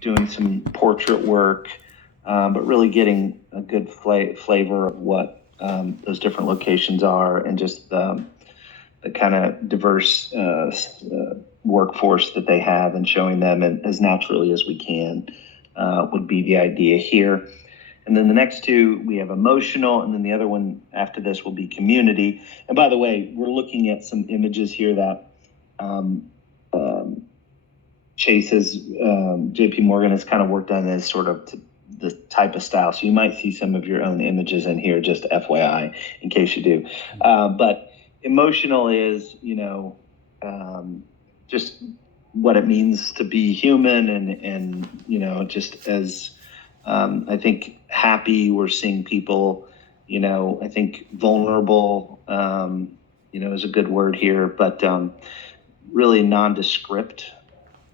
doing some portrait work, but really getting a good flavor of what those different locations are, and just the kind of diverse workforce that they have, and showing them as naturally as we can would be the idea here. And then the next two, we have emotional, and then the other one after this will be community. And by the way, we're looking at some images here that Chase has, JP Morgan has kind of worked on this sort of the type of style. So you might see some of your own images in here, just FYI, in case you do. But emotional is, just what it means to be human, and just as I think happy, we're seeing people, I think vulnerable, is a good word here, but really nondescript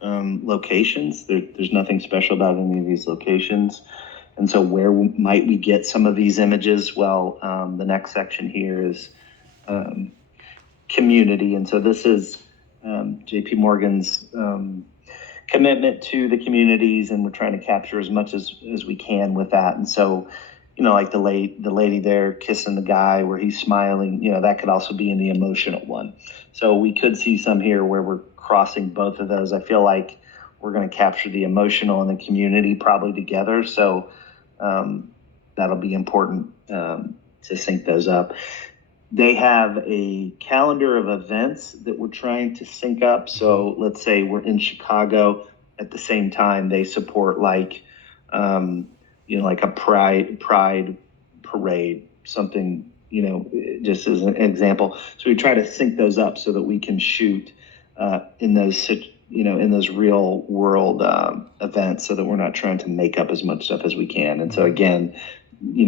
locations. There's nothing special about any of these locations. And so where might we get some of these images? Well, the next section here is community. And so this is JP Morgan's commitment to the communities, and we're trying to capture as much as we can with that. And so, like the lady there kissing the guy where he's smiling, that could also be in the emotional one. So we could see some here where we're crossing both of those. I feel like we're going to capture the emotional and the community probably together. So that'll be important to sync those up. They have a calendar of events that we're trying to sync up. So let's say we're in Chicago at the same time. They support like a pride parade, something, just as an example. So we try to sync those up so that we can shoot in those real world events, so that we're not trying to make up as much stuff as we can. And so again,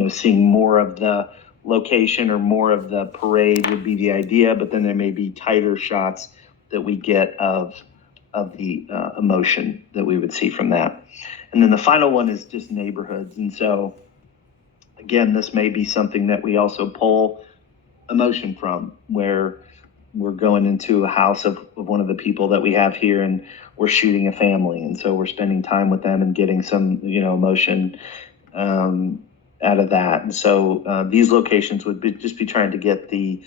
seeing more of the location or more of the parade would be the idea, but then there may be tighter shots that we get of the emotion that we would see from that. And then the final one is just neighborhoods. And so again, this may be something that we also pull emotion from, where we're going into a house of one of the people that we have here, and we're shooting a family. And so we're spending time with them and getting some, emotion out of that. And so these locations would just be trying to get the